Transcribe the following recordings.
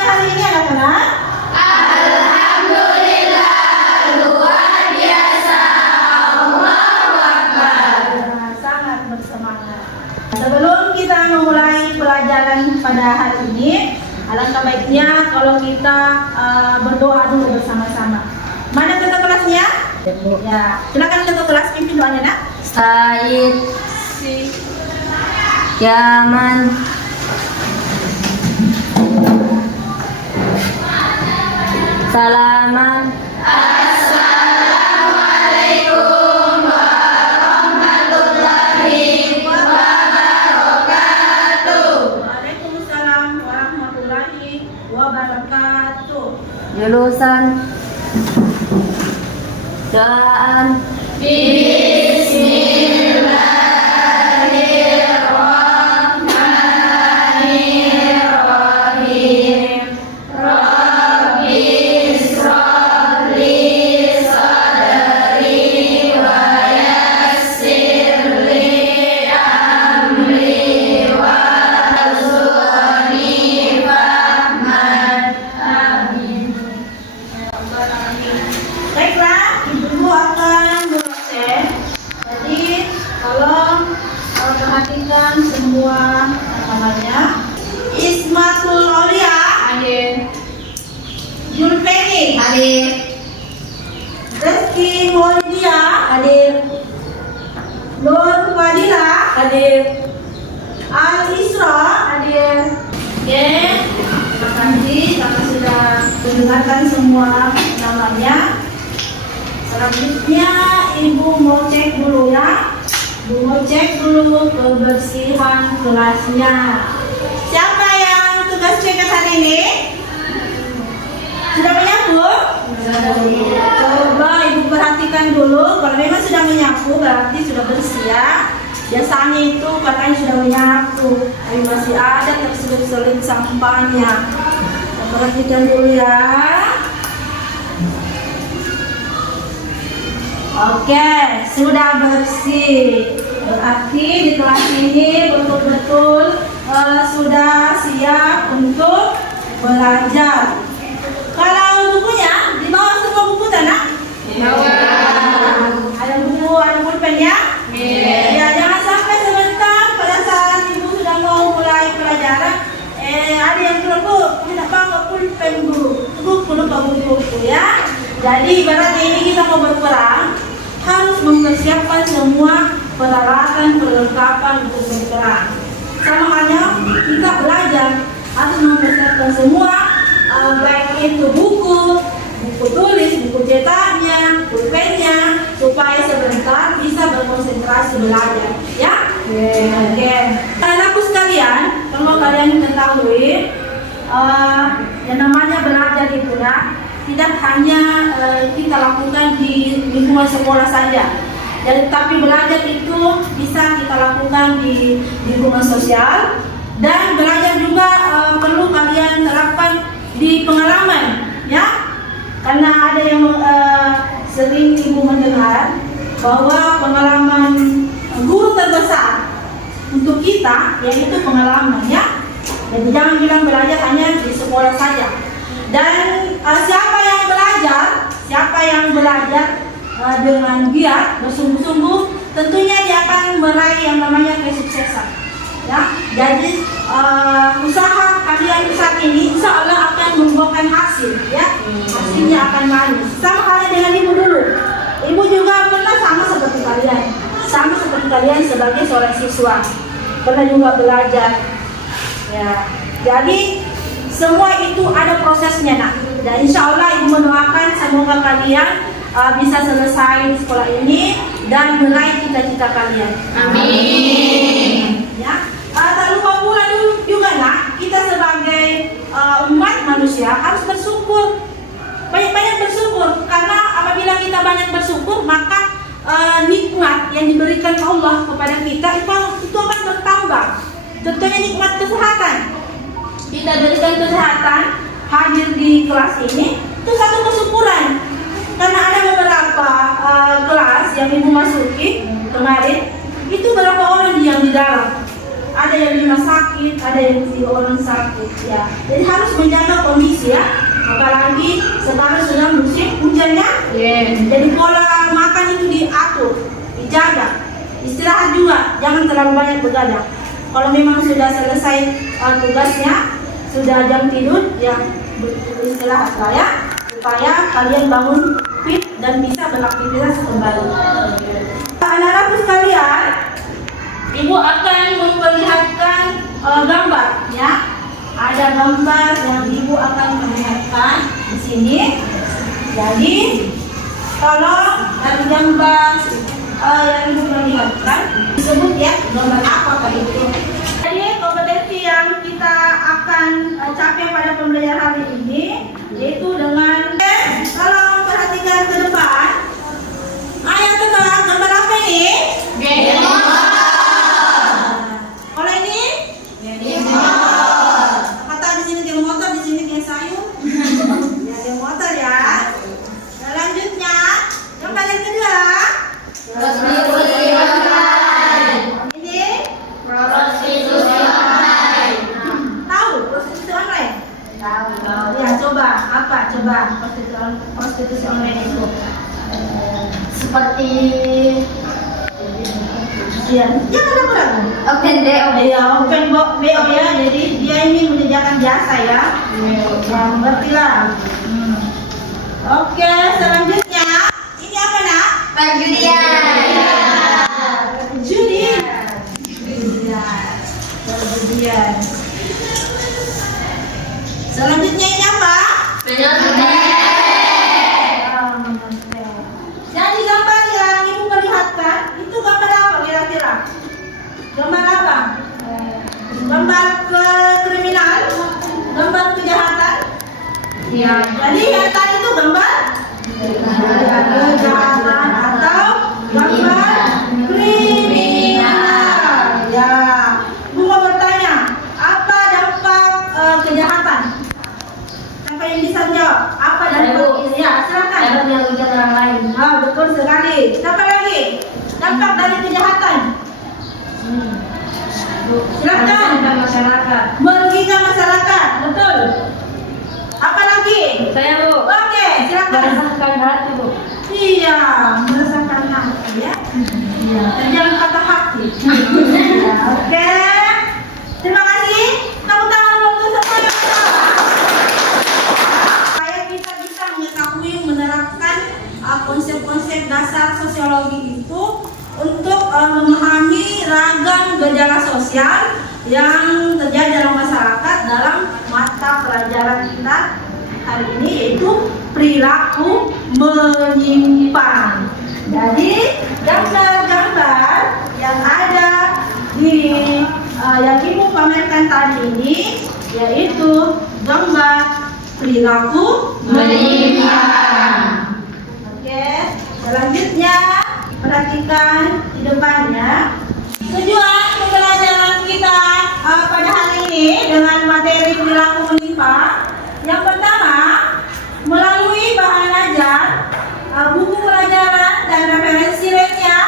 semuanya hari ini anak-anak? Alhamdulillah, luar biasa. Allahu Akbar. Sangat bersemangat. Sebelum kita memulai pelajaran pada hari ini, alangkah baiknya kalau kita berdoa dulu bersama-sama. Mana ketua kelasnya? Ya, silakan ketua kelas pimpin doanya, Nak. Said Yaman Salaman. Assalamualaikum warahmatullahi wabarakatuh. Waalaikumsalam warahmatullahi wabarakatuh. Jurusan doaan. Bismillahirrahmanirrahim. Rabbi shrah li sadri wa yassir li amri warzuqni fahman. Amin. Baiklah, ibu akan berusaha. Jadi tolong perhatikan semua namanya. Ismatul Aulia Hadir. Julfeni Hadir. Reski Maulidia Hadir. Nur Fadila Hadir. Al Isra Hadir. Oke, terima kasih karena sudah mendengarkan semua namanya. Selanjutnya ibu mau cek dulu ya. Ibu mau cek dulu kebersihan kelasnya. Siapa yang tugas cek hari ini? Sudah menyapu? Coba ibu perhatikan dulu. Kalau memang sudah menyapu berarti sudah bersih ya. Biasanya itu katanya sudah menyapu, tapi masih ada terselip-selip sampahnya. Kita perhatikan dulu ya. Oke, sudah bersih. Berarti di kelas ini betul-betul sudah siap untuk belajar. Kalau bukunya di bawah semua buku tanah? Ada buku, ada pulpen ya? Ya, jangan sampai sebentar pada saat ibu sudah mau mulai pelajaran, ada yang bilang, Bu, tidak bawa pulpen dulu. Buku lupa buku ya. Jadi ibaratnya ini kita mau berperang, harus mempersiapkan semua peralatan, perlengkapan untuk berperang. Sama halnya kita belajar harus mempersiapkan semua, baik itu buku tulis, buku cetaknya, pulpennya, supaya sebentar bisa berkonsentrasi belajar, ya? Oke. Anakku sekalian, kalau kalian ketahui, yang namanya belajar itu ya, tidak hanya kita lakukan di lingkungan sekolah saja. Jadi, tapi belajar itu bisa kita lakukan di lingkungan sosial, dan belajar juga perlu kalian terapkan di pengalaman, ya. Karena ada yang sering ibu mendengar bahwa pengalaman guru terbesar untuk kita yaitu pengalaman, ya. Jadi jangan bilang belajar hanya di sekolah saja. Dan siapa yang belajar dengan giat, bersungguh-sungguh, tentunya dia akan meraih yang namanya kesuksesan. Ya, jadi usaha kalian saat ini insya Allah akan membuahkan hasil, ya. Hasilnya akan manis. Sama halnya dengan ibu dulu. Ibu juga pernah sama seperti kalian sebagai seorang siswa, pernah juga belajar. Ya, jadi semua itu ada prosesnya, nak. Dan insya Allah ibu mendoakan semoga kalian bisa selesai sekolah ini dan meraih cita-cita kalian. Amin. Ya, tak lupa pula dulu juga nak, kita sebagai umat manusia harus bersyukur, banyak-banyak bersyukur, karena apabila kita banyak bersyukur maka nikmat yang diberikan Allah kepada kita itu akan bertambah. Contohnya nikmat kesehatan, kita berikan kesehatan, hadir di kelas ini itu satu kesyukuran, karena ada beberapa kelas yang ibu masuki kemarin itu berapa orang yang di dalam. ada yang di rumah sakit, ada yang di orang sakit ya. Jadi harus menjaga kondisi ya. Apalagi sekarang sudah musim hujannya. Jadi pola makan itu diatur, dijaga. Istirahat juga, jangan terlalu banyak begadang. Kalau memang sudah selesai tugasnya, sudah jam tidur, ya beristirahat lah ya, supaya kalian bangun fit dan bisa beraktivitas kembali. Anak-anakku sekalian, ibu akan memperlihatkan gambar ya. Ada gambar yang ibu akan perlihatkan di sini. Jadi tolong dari gambar yang ibu perlihatkan disebut ya gambar apa itu. Jadi kompetensi yang kita akan capai pada pembelajaran hari ini yaitu dengan tolong perhatikan ke depan. Ayah tebak gambar apa ini? Kalau ini? Kata di sini game motor, di sini game sayur. Ya game motor ya. Selanjutnya gambar yang kedua. Ini Prostitusi online. tahu prostitusi online? Tahu. Ya coba apa coba prostitusi online itu? Seperti Ya, jangan ragu-ragu. open day. Ya, open box BO ya. Jadi dia ini menyediakan jasa ya. Ya, mengerti lah. Oke, selanjutnya ini apa nak? Perjudian. Judi. Perjudian. Selanjutnya ini apa? Jadi gambar yang ibu perlihatkan itu gambar apa kira-kira? Gambar apa? Gambar kriminal, gambar kejahatan. Ya. Jadi yang tadi itu gambar kejahatan atau gambar kriminal. Ya, ibu mau bertanya, apa dampak kejahatan? Siapa yang bisa menjawab? Apa dampak? Ya, silakan. Ada yang ujian orang lain. Betul sekali. Siapa lagi? Dampak dari kejahatan. Silakan. Masyarakat. Merugikan masyarakat. Betul. Apa lagi? Saya Bu. Oke, silakan. Meresahkan hati Bu. Iya, merasakan hati ya. Iya, jangan patah hati. Ya, oke. Terima kasih. Tepuk tangan untuk semuanya. Supaya kita bisa mengetahui menerapkan konsep-konsep dasar sosiologi itu untuk memahami ragam gejala sosial yang terjadi dalam masyarakat dalam mata pelajaran kita hari ini yaitu perilaku menyimpang. Jadi gambar-gambar yang ada di yang ibu pamerkan tadi ini yaitu gambar perilaku menyimpang. Oke, selanjutnya perhatikan di depannya. Tujuan pembelajaran kita pada hari ini dengan materi perilaku menyimpang. Yang pertama, melalui bahan ajar, buku pelajaran dan referensi lainnya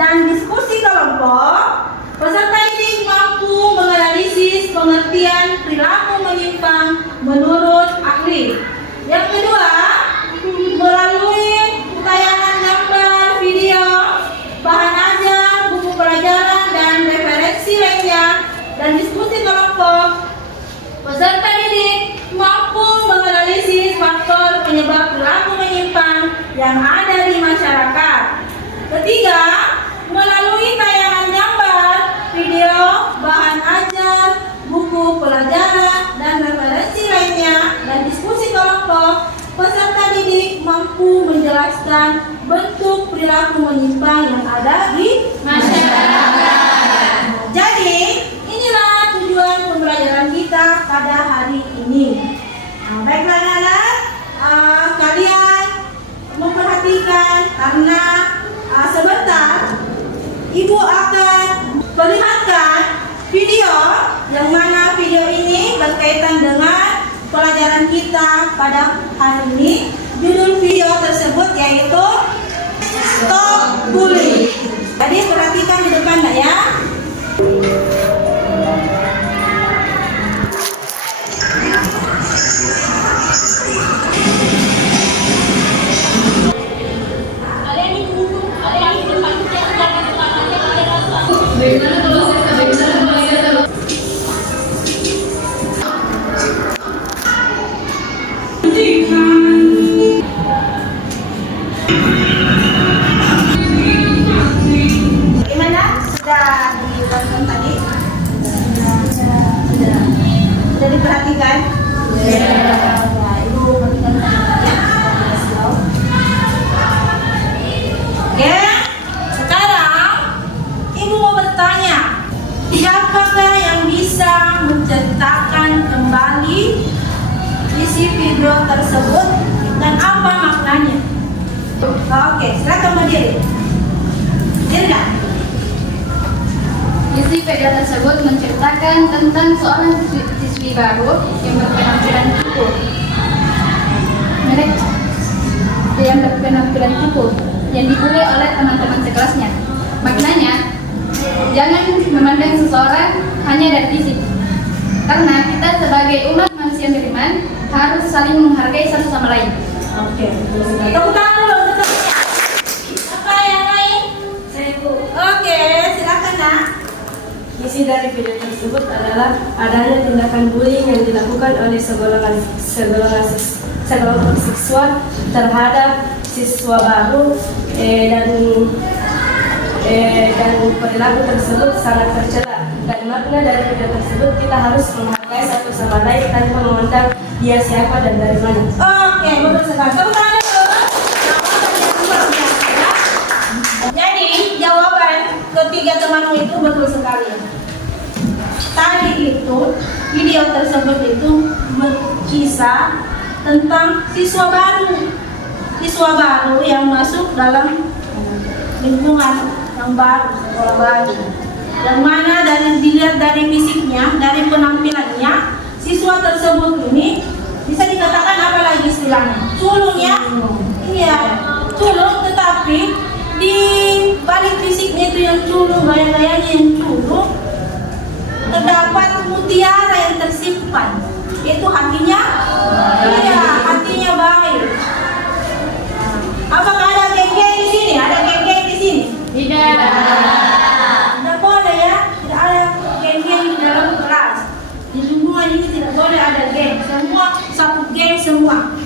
dan diskusi kelompok, peserta didik mampu menganalisis pengertian perilaku menyimpang menurut ahli. Yang kedua, melalui tayangan gambar, video, bahan ajar, buku pelajaran dan referensi lainnya dan diskusi kelompok, peserta didik mampu menganalisis faktor penyebab perilaku menyimpang yang ada di masyarakat. Ketiga, melalui tayangan gambar, video, bahan ajar, buku pelajaran dan referensi lainnya dan diskusi kelompok, peserta didik mampu menjelaskan bentuk perilaku menyimpang yang ada di masyarakat. Jadi, inilah tujuan pembelajaran kita pada hari ini. Baiklah anak-anak, kalian memperhatikan karena sebentar ibu akan perlihatkan video yang mana video ini berkaitan dengan pelajaran kita pada hari ini. Judul video tersebut yaitu Stop Bullying. Jadi perhatikan di depan ya. menjelaskan tentang seorang siswi baru yang berpenampilan cukup. Yang berpenampilan cukup, yang dibully oleh teman-teman sekelasnya. Maknanya, jangan memandang seseorang hanya dari fisik. Karena kita sebagai umat manusia beriman harus saling menghargai satu sama lain. Oke, tepuk tangan dulu untuk temannya. Apa yang lain? Saya Bu. Oke, silakan nak. Isi dari video tersebut adalah adanya tindakan bullying yang dilakukan oleh sekelompok siswa terhadap siswa baru dan perilaku tersebut sangat tercela. Dan makna dari video tersebut, kita harus menghargai satu sama lain tanpa memandang dia siapa dan dari mana. Oke, betul sekali. Tepuk tangan dulu. Jadi jawaban ketiga temanmu itu betul sekali. Tadi itu video tersebut itu berkisah tentang siswa baru yang masuk dalam lingkungan yang baru, sekolah baru. Yang mana dilihat dari fisiknya, dari penampilannya, siswa tersebut ini bisa dikatakan apa lagi istilahnya? Culun ya? Iya, culun, tetapi di balik fisiknya itu yang culun, gaya-gayanya yang culun, terdapat mutiara yang tersimpan. Itu hatinya, iya, hatinya baik. Apakah ada geng-geng di sini? Ada geng-geng di sini? Tidak boleh ya, tidak ada geng-geng di dalam kelas. Di lingkungan ini tidak boleh ada geng. Semua satu geng semua.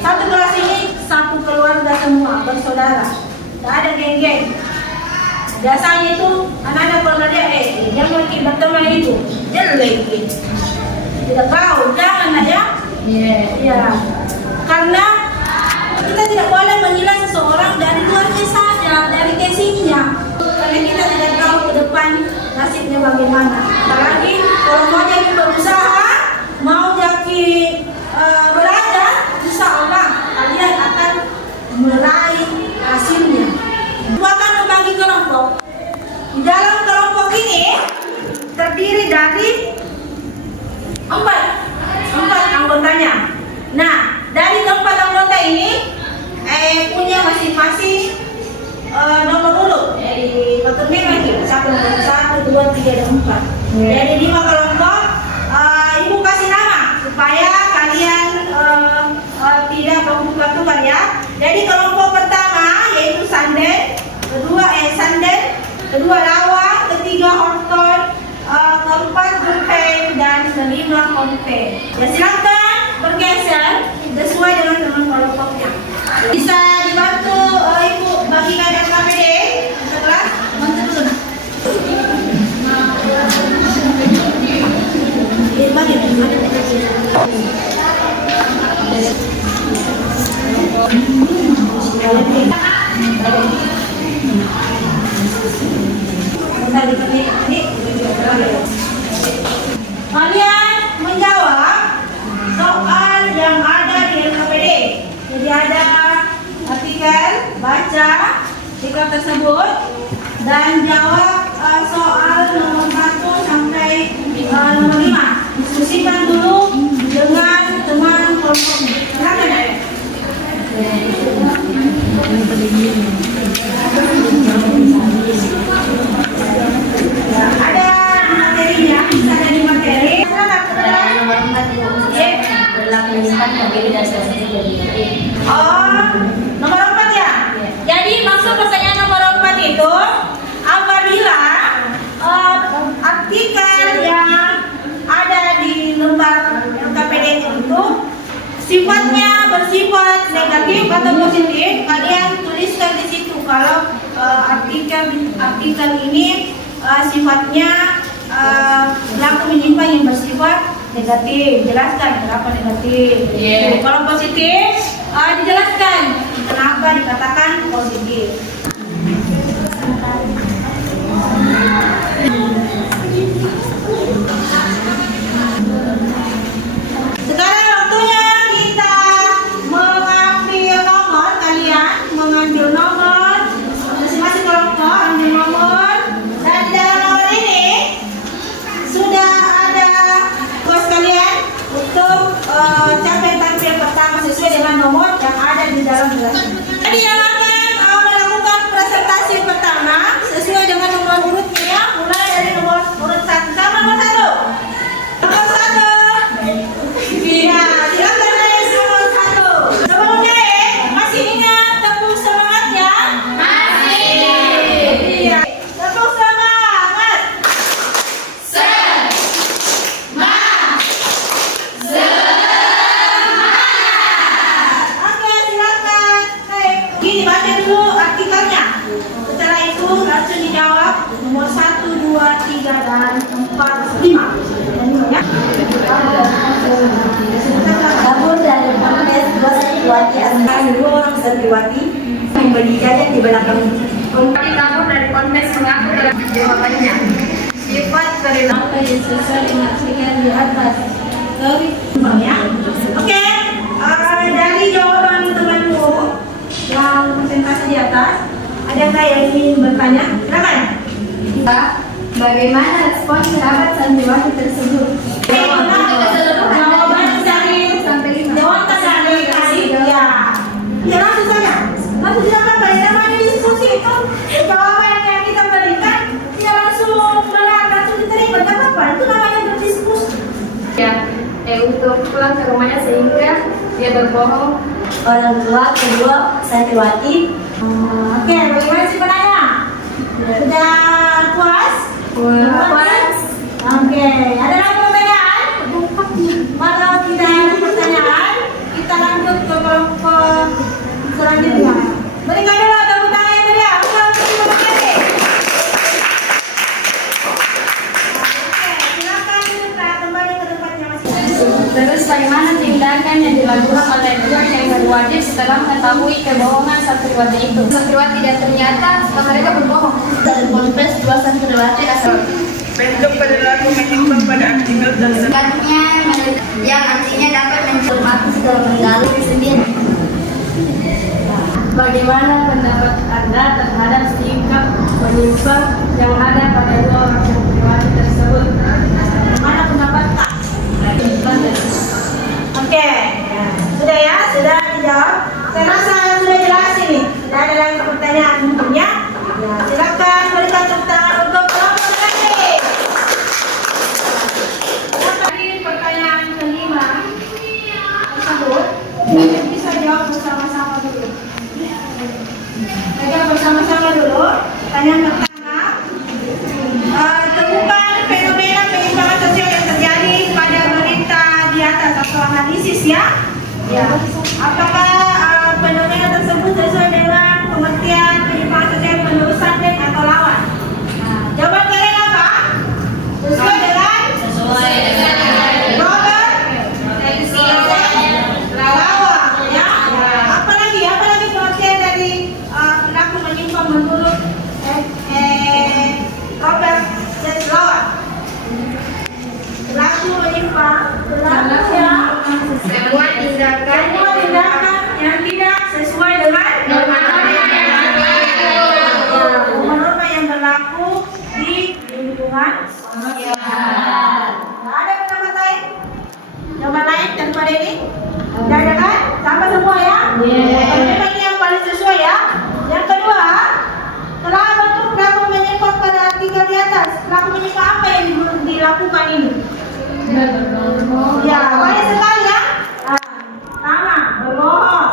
Satu kelas ini satu keluarga semua, bersaudara. Tidak ada geng-geng. Biasanya itu anak-anak keluarga dia, yang mau berteman itu jelek gitu. Tidak tahu, jangan aja. Ya, karena kita tidak boleh menilai seseorang dari luarnya saja, dari casingnya. Karena kita tidak tahu ke depan nasibnya bagaimana. Apalagi kalau mau jadi berusaha, mau jadi belajar, insya Allah kalian akan meraih hasilnya. Aku akan membagi kelompok. Di dalam kelompok ini terdiri dari empat anggotanya. Nah, dari keempat anggota ini punya masing-masing nomor urut dari Dr. Mega itu 1, 2, 3, dan 4. Jadi 5 kelompok. Ibu kasih nama supaya kalian tidak bertukar-tukar ya. Jadi kelompok pertama yaitu Sanden, kedua Lawa, ketiga Horton, keempat Gurpen, dan kelima Konten. Ya, silakan bergeser sesuai dengan teman kelompoknya. Bisa dibantu Ibu bagikan SKPD setelah menurun. Kalian menjawab soal yang ada di LKPD. Jadi ada artikel, baca artikel tersebut dan jawab soal nomor 1 sampai nomor 5. Diskusikan dulu dengan teman kelompoknya. Silakan ya. Ada materinya, bisa dari materi. Nomor 4 Bu. Berlaku lisan pemilih dan sensitif dari nomor 4 ya? Jadi maksud pertanyaan nomor 4 itu apabila artikel yang ada di lembar LKPD itu sifatnya bersifat negatif atau positif, kalian tuliskan di situ. Kalau artikel ini sifatnya berlaku menyimpang yang bersifat negatif, jelaskan kenapa negatif. Kalau positif, dijelaskan kenapa dikatakan positif. Sekarang waktunya kita mengambil nomor. Kalian mengambil nomor masing-masing kelompok, ambil nomor, dan di dalam nomor ini sudah di dalam kelas. Jadi yang akan melakukan presentasi pertama sesuai dengan nomor urutnya ya, mulai dari nomor urut 1 sama nomor 1. Nomor 1. Iya, silakan dari nomor 1. Sebelumnya masih ingat tepuk semangatnya? Masih. Iya. Tepuk semangat. Oke, silakan. Baik. Ini baca dulu artikelnya. Setelah itu langsung dijawab nomor 1, 2, 3, dan 4, 5. Ya. Kabur dari kontes dua santriwati antara dua orang santriwati membeli jajan di belakang. Kembali kabur dari kontes mengaku dalam jawabannya. Sifat perilaku yang sesuai dengan artikel di atas. Ya. Oke. Dari jawaban temanmu yang presentasi di atas, ada nggak yang ingin bertanya? Silakan. Bagaimana respon sahabat santriwati tersebut? Jawaban dari jawaban dari kasih ya. Ya langsung saja. Langsung silakan pada namanya diskusi itu jawaban yang kita berikan tidak langsung benar langsung diterima, tidak apa-apa. Itu namanya berdiskusi. Ya, untuk pulang ke rumahnya sehingga dia berbohong. Orang tua kedua santriwati. Oke, bagaimana sih penanya? Sudah puas? Puas. Oke, ada lagi pertanyaan? Kalau tidak ada pertanyaan, kita lanjut ke kelompok selanjutnya. Berikan dulu tepuk tangan yang meriah. Terima kasih. Oke, silakan kita kembali ke tempatnya masing-masing. Terus bagaimana tindakan yang dilakukan oleh pihak yang berwajib setelah mengetahui kebohongan santriwati itu? Santriwati dan ternyata mereka berbohong. Dari kontes dua santriwati asal. Bentuk perilaku menyimpang pada artikel tersebut. Yang artinya dapat mencermati segala menggali sendiri. Bagaimana pendapat Anda terhadap sikap menyimpang yang ada pada dua orang santriwati tersebut? Mana pendapat Kak? Oke, sudah ya, sudah dijawab. Saya rasa sudah jelas ini. Tidak ada lagi pertanyaan tentunya. Ya, silakan berikan tepuk tangan untuk kelompok tadi. Tadi pertanyaan kelima tersebut bisa jawab bersama-sama dulu. Kita bersama-sama dulu. Pertanyaan pertama, temukan fenomena penyimpangan sosial yang terjadi pada berita di atas atau analisis ya. Ya. Apakah fenomena tersebut sesuai dengan pengertian penyimpangan sosial menurut Sandek atau lawan? Jawaban kalian apa? Sesuai dengan? Robert? Lawan. Ya. Apalagi pengertian dari perilaku menyimpang menurut Robert dan lawan. Perilaku menyimpang, perilaku Semua tindakan yang tidak sesuai dengan norma yang berlaku di lingkungan sosial. Nggak ada pendapat lain? Jawaban lain daripada ini? Nggak ada kan? Sama semua ya? Memang ini yang paling sesuai ya. Yang kedua, telah bentuk pelaku menyimpang pada artikel di atas. Pelaku menyimpang apa yang dilakukan ini? Ya, banyak sekali ya. Pertama, berbohong.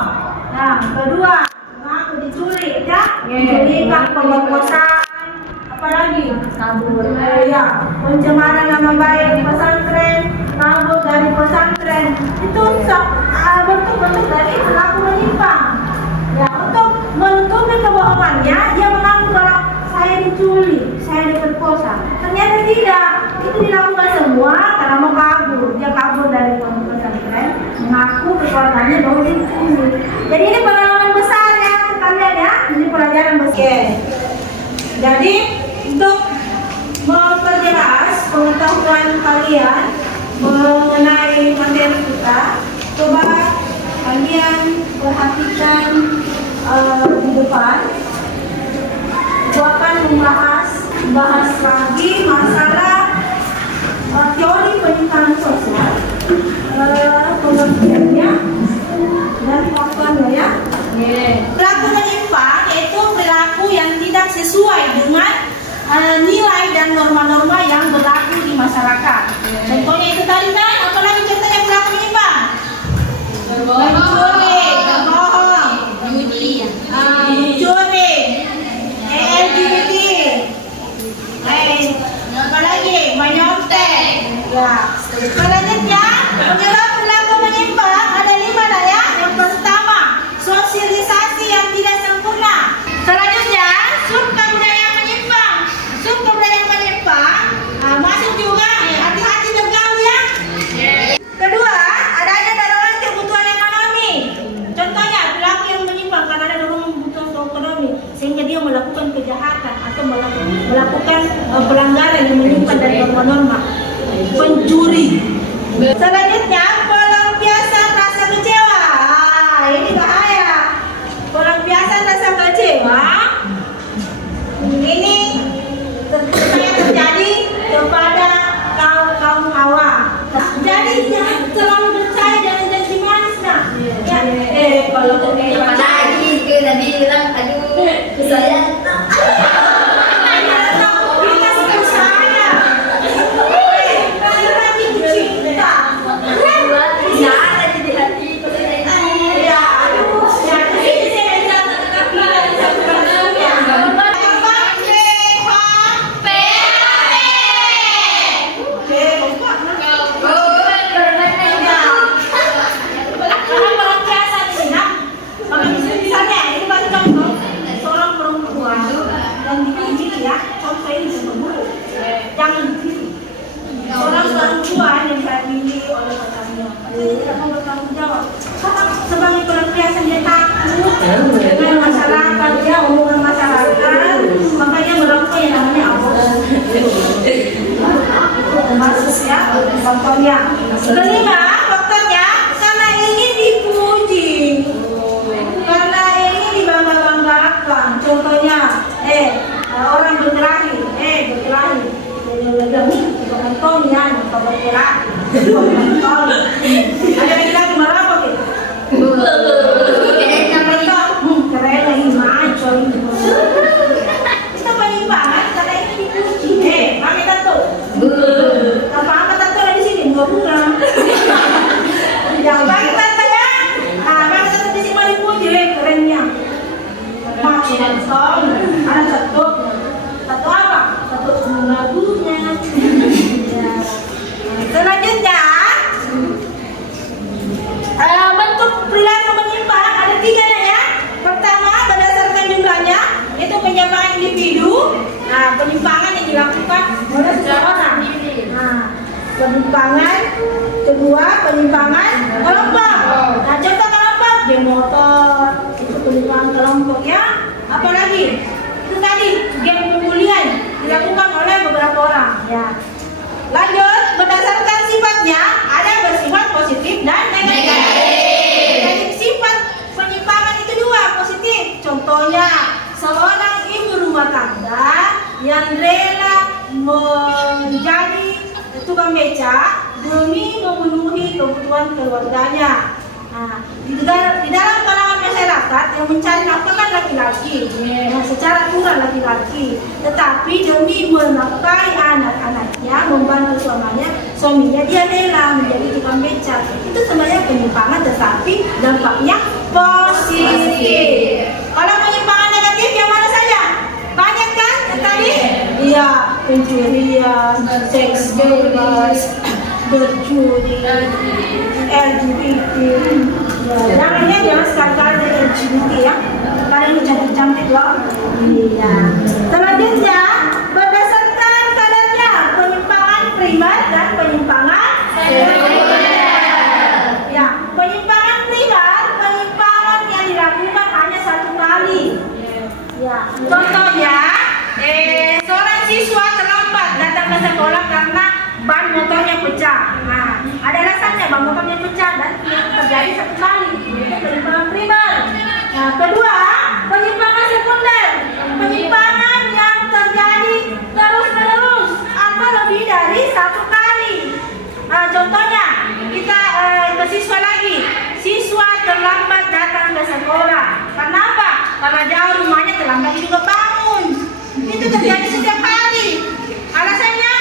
Nah, kedua, mengaku diculik ya. Menculikan, pemerkosaan, apalagi kabur. Ya, pencemaran nama baik pesantren, kabur dari pesantren. Itu bentuk-bentuk dari pelaku menyimpang. Ya, untuk menutupi kebohongannya, dia mengaku kalau saya diculik, saya diperkosa. Ternyata tidak. Itu dilakukan semua karena mau kabur. Dia kabur dari pesantren, mengaku keluarganya bahwa dia diculik. Jadi ini pengalaman besar ya kalian ya. Ini pelajaran besar. Jadi untuk memperjelas pengetahuan kalian mengenai materi kita, coba kalian perhatikan di depan. Itu akan bahas lagi masalah teori penyimpangan sosial, pengertiannya dan faktornya ya. masyarakat. Contohnya itu tadi kan, apalagi contohnya perilaku menyimpang. Mencuri, berbohong, mencuri, LGBT, apalagi menyontek. Ya, selanjutnya penyebab perilaku menyimpang ada 5 lah ya. Yang pertama, sosialisasi yang tidak sempurna. Selanjutnya, subkebudayaan menyimpang. Subkebudayaan menyimpang masuk juga hati-hati bergaul ya. Kedua, adanya dorongan kebutuhan ekonomi. Contohnya perilaku yang menyimpang karena ada dorongan kebutuhan ekonomi sehingga dia melakukan kejahatan atau melakukan pelanggaran yang menyimpang dari norma-norma. Pencuri. Selanjutnya, pelampiasan rasa kecewa. Ini bahaya. Pelampiasan rasa kecewa ini terjadi kepada kaum hawa. Jadi jangan terlalu percaya dengan janji manis nah. Ya, kalau Tadi kita bilang, aduh, saya kita suka saya. Kita cinta. tidak ada di hati. Ya, aduh, ya, ini saya bilang tapi kita bukan sebagai pelampiasan dia takut dengan masyarakat, dia omongan masyarakat, makanya merokok yang namanya abortus. Maksud ya, contohnya. Kelima, faktornya karena ingin dipuji, karena ingin dibangga-banggakan. Contohnya, orang berkelahi, Tony ya, berkelahi. Ada yang bilang marah gitu. Keren lagi maco itu. Itu penyimpangan karena itu dipuji. Pakai tato. Apa tato di sini? Bukan. Yang pakai tato ya. Pakai tato di sini dipuji, kerennya. Maco tato. Ada tato. Tato apa? Tato lagunya. Selanjutnya, bentuk perilaku menyimpang ada 3 ya. Pertama, berdasarkan jumlahnya, itu penyimpangan individu. Nah, penyimpangan yang dilakukan oleh seseorang. Nah, penyimpangan kedua, penyimpangan kelompok. Nah, contoh kelompok, geng motor, itu penyimpangan kelompok ya. Apalagi itu tadi geng pembulian dilakukan oleh beberapa orang ya. Lanjut, berdasarkan sifatnya ada bersifat positif dan negatif. Jadi sifat penyimpangan itu 2, positif. Contohnya, seorang ibu rumah tangga yang rela menjadi tukang beca demi memenuhi kebutuhan keluarganya. Nah, di dalam kalangan masyarakat yang mencari nafkah kan laki-laki, secara kurang laki-laki, tetapi demi menafkahi anak-anaknya, membantu suaminya dia rela menjadi tukang beca. Itu sebenarnya penyimpangan, tetapi dampaknya positif. Kalau penyimpangan negatif yang mana saja? Banyak kan yang tadi? Iya, pencurian, seks bebas, berjudi, LGBT. Jangan sekali-kali dari LGBT ya. Kalian cantik-cantik loh. Iya. Selanjutnya, berdasarkan kadarnya penyimpangan primer dan penyimpangan sekunder. Ya, penyimpangan primer, penyimpangan yang dilakukan hanya 1 kali. Ya, contohnya, seorang siswa terlambat datang ke sekolah karena ban motornya pecah. Nah, ada alasannya ban motornya pecah dan terjadi 1 kali. Itu penyimpangan primer. Nah, kedua, penyimpangan sekunder. Penyimpangan yang terjadi terus-menerus atau lebih dari 1 kali. Nah, contohnya, kita ke siswa lagi. Siswa terlambat datang ke sekolah. Kenapa? Karena jauh rumahnya, terlambat juga bangun. Itu terjadi setiap hari. Alasannya,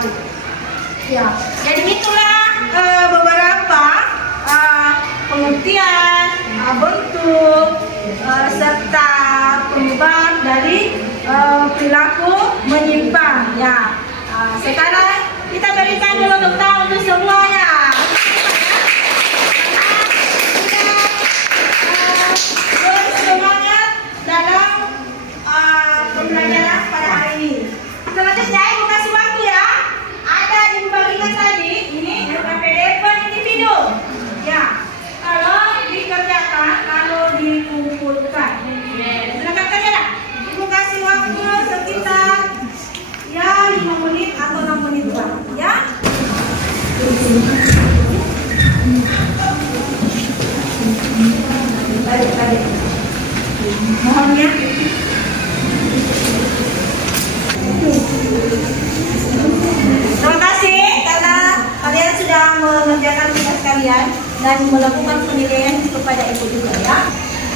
sekali. Ya, jadi itulah beberapa pengertian, bentuk, serta penyebab dari perilaku menyimpang. Ya, sekarang kita berikan dulu tepuk tangan untuk semuanya. Bersemangat dalam pembelajaran pada hari ini. Selanjutnya ibu kasih waktu ya. Ada ibu bagikan tadi ini berupa PDF individu. Ya, kalau dikerjakan, kalau dikumpulkan. Silakan kerja. Ibu kasih waktu sekitar ya 5 menit atau 6 menit ya. Baik. Mohon ya. Terima kasih karena kalian sudah mengerjakan tugas kalian dan melakukan penilaian kepada ibu juga ya.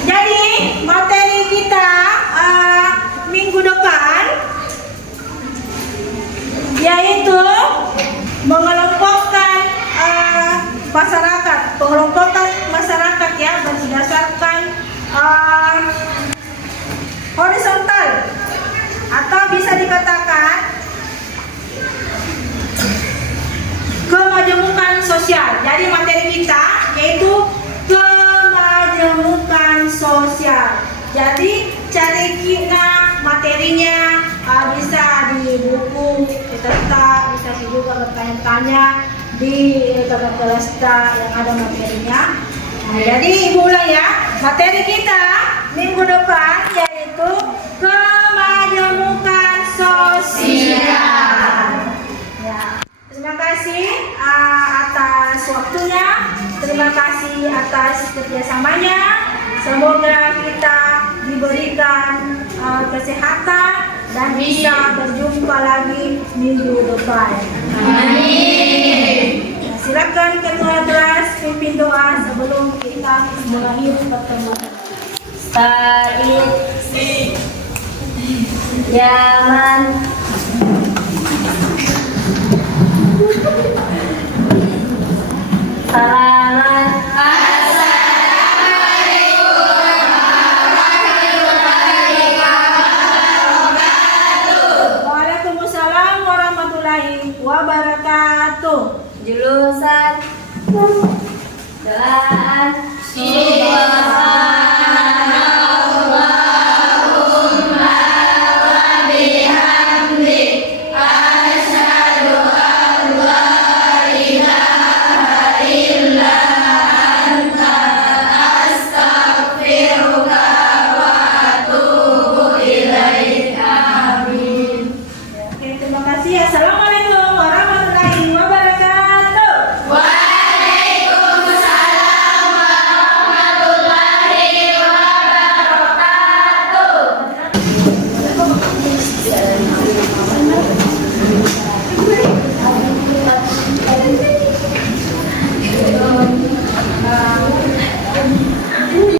Jadi materi kita minggu depan yaitu mengelompokkan masyarakat, pengelompokan masyarakat ya berdasarkan horizontal atau bisa dikatakan kemajemukan sosial. Jadi materi kita yaitu kemajemukan sosial. Jadi cari kita materinya bisa di buku kita bisa juga bertanya-tanya di kelas yang ada materinya. Jadi ibu ulang ya, materi kita minggu depan yaitu kemajemukan sosial. Ya. Terima kasih atas waktunya, terima kasih atas kerjasamanya. Semoga kita diberikan kesehatan dan bisa berjumpa lagi minggu depan. Amin. Silakan ketua kelas pimpin doa sebelum kita mengakhiri pertemuan. Said Yaman Salaman Waalaikumsalam warahmatullahi wabarakatuh. Jurusan Belahan Sumber